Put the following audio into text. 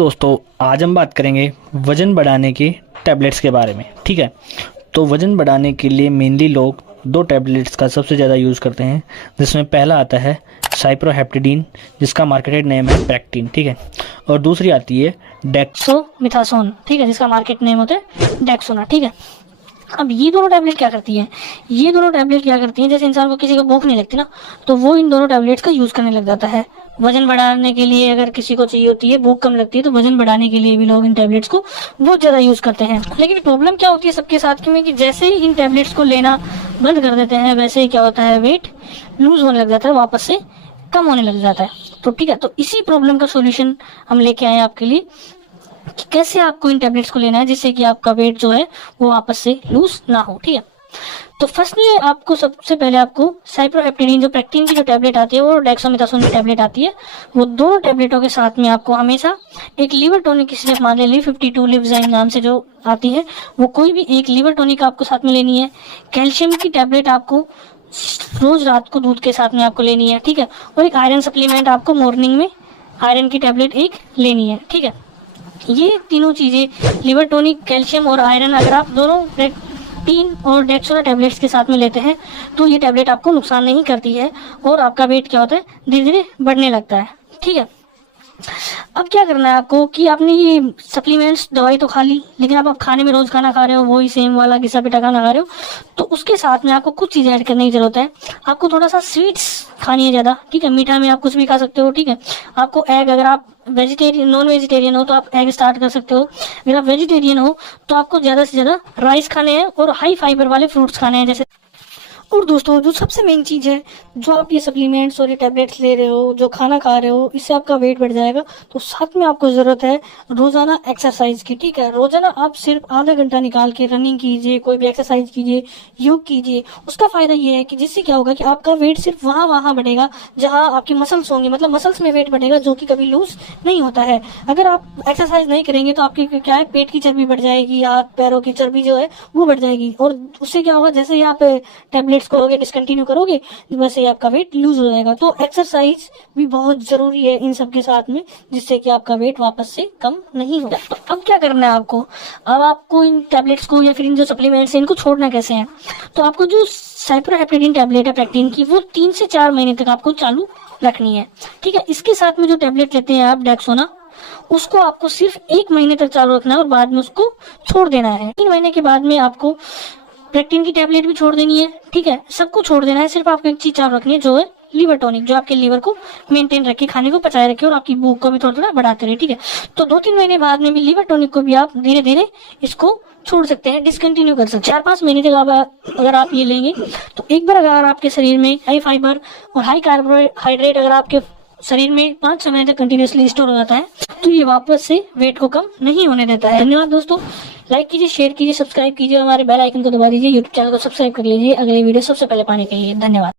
दोस्तों, आज हम बात करेंगे वज़न बढ़ाने के टैबलेट्स के बारे में। ठीक है, तो वज़न बढ़ाने के लिए मेनली लोग दो टैबलेट्स का सबसे ज़्यादा यूज़ करते हैं, जिसमें पहला आता है साइप्रोहेप्टेडीन, जिसका मार्केटेड नेम है प्रेक्टिन। ठीक है, और दूसरी आती है डेक्सोमिथासोन, ठीक है, जिसका मार्केट नेम होता है डेक्सोना। ठीक है, अब ये दोनों टैबलेट क्या करती हैं? ये दोनों टैबलेट क्या करती हैं, जैसे इंसान को किसी को भूख नहीं लगती ना, तो वो इन दोनों टैबलेट्स का यूज़ करने लग जाता है वजन बढ़ाने के लिए। अगर किसी को चाहिए होती है, भूख कम लगती है, तो वजन बढ़ाने के लिए भी लोग इन टैबलेट्स को बहुत ज़्यादा यूज़ करते हैं। लेकिन प्रॉब्लम क्या होती है सबके साथ में कि जैसे ही इन टैबलेट्स को लेना बंद कर देते हैं, वैसे ही क्या होता है, वेट लूज होने लग जाता है, वापस से कम होने लग जाता है। तो ठीक है, तो इसी प्रॉब्लम का सोल्यूशन हम लेके आए आपके लिए कि कैसे आपको इन टैबलेट्स को लेना है जिससे कि आपका वेट जो है वो वापस से लूज ना हो। ठीक है, तो फर्स्टली आपको सबसे पहले आपको साइप्रोहेप्टेडीन, जो प्रेक्टिन की जो टैबलेट आती है, और डेक्सामेथासोन की टैबलेट आती है, वो दोनों टैबलेटों के साथ में आपको हमेशा एक लिवर टॉनिक की सिरप, मान ली 52 लिवजाइन नाम से जो आती है, वो कोई भी एक लिवर टॉनिक आपको साथ में लेनी है। कैल्शियम की टैबलेट आपको रोज रात को दूध के साथ में आपको लेनी है। ठीक है, और एक आयरन सप्लीमेंट आपको मॉर्निंग में आयरन की टैबलेट एक लेनी है। ठीक है, ये तीनों चीजें, लिवर टॉनिक, कैल्शियम और आयरन, अगर आप दोनों प्रेक्टिन और डेक्सोना टैबलेट्स के साथ में लेते हैं तो ये टैबलेट आपको नुकसान नहीं करती है और आपका वेट क्या होता है, धीरे धीरे बढ़ने लगता है। ठीक है, अब क्या करना है आपको कि आपने ये सप्लीमेंट्स, दवाई तो खा ली, लेकिन अब आप खाने में रोज खाना खा रहे हो, वही सेम वाला घिसा पिटा खाना खा रहे हो, तो उसके साथ में आपको कुछ चीजें ऐड करने की जरूरत है। आपको थोड़ा सा स्वीट्स खानी है ज्यादा। ठीक है, मीठा में आप कुछ भी खा सकते हो। ठीक है, आपको एग, अगर आप वेजिटेरियन नॉन वेजिटेरियन हो तो आप एग स्टार्ट कर सकते हो। अगर आप वेजिटेरियन हो तो आपको ज्यादा से ज्यादा राइस खाने हैं और हाई फाइबर वाले फ्रूट्स खाने हैं जैसे। और दोस्तों, जो सबसे मेन चीज़ है, जो आप ये सप्लीमेंट्स और ये टैबलेट्स ले रहे हो, जो खाना खा रहे हो, इससे आपका वेट बढ़ जाएगा, तो साथ में आपको ज़रूरत है रोज़ाना एक्सरसाइज की। ठीक है, रोज़ाना आप सिर्फ आधा घंटा निकाल के रनिंग कीजिए, कोई भी एक्सरसाइज कीजिए, योग कीजिए। उसका फ़ायदा ये है कि जिससे क्या होगा कि आपका वेट सिर्फ वहाँ बढ़ेगा जहाँ आपकी मसल्स होंगी, मतलब मसल्स में वेट बढ़ेगा, जो कि कभी लूज नहीं होता है। अगर आप एक्सरसाइज नहीं करेंगे तो आपकी क्या है, पेट की चर्बी बढ़ जाएगी, हाथ पैरों की चर्बी जो है वो बढ़ जाएगी, और उससे क्या होगा, जैसे ही आप टैबलेट्स करोगे, डिसकंटिन्यू करोगे, वैसे ही आपका वेट लूज हो जाएगा। तो एक्सरसाइज भी बहुत जरूरी है इन सब के साथ में, जिससे कि आपका वेट वापस से कम नहीं होगा। तो अब क्या करना है आपको, अब आपको इन टैबलेट्स को या फिर इन जो सप्लीमेंट्स हैं इनको छोड़ना कैसे है। तो आपको जो साइप्रोहेप्टेडीन टैबलेट है प्रेक्टिन की, वो 3 से 4 महीने तक आपको चालू रखनी है। ठीक है, इसके साथ में जो टैबलेट लेते हैं आप डेक्सोना, उसको आपको सिर्फ 1 महीने तक चालू रखना है और बाद में उसको छोड़ देना है। 3 महीने के बाद में आपको प्रेक्टिन की टैबलेट भी छोड़ देनी है। ठीक है, सबको छोड़ देना है, सिर्फ आपको एक चीज चालू रखनी है, जो है लिवर टॉनिक, जो आपके लीवर को मेंटेन रखे, खाने को पचाए रखे और आपकी भूख को भी थोड़ा थोड़ा बढ़ाते रहे। ठीक है, तो 2-3 महीने बाद में भी लिवर टॉनिक को भी आप धीरे धीरे इसको छोड़ सकते हैं, डिसकंटिन्यू कर सकते हैं। 4-5 महीने तक आप अगर आप ये लेंगे तो एक बार अगर आपके शरीर में हाई फाइबर और हाई कार्बोहाइड्रेट अगर आपके शरीर में 5-6 महीने तक कंटिन्यूसली स्टोर हो जाता है, तो ये वापस से वेट को कम नहीं होने देता है। धन्यवाद दोस्तों, लाइक कीजिए, शेयर कीजिए, सब्सक्राइब कीजिए, हमारे बेल आइकन को दबा दीजिए, यूट्यूब चैनल को सब्सक्राइब कर लीजिए अगले वीडियो सबसे पहले पाने के लिए। धन्यवाद।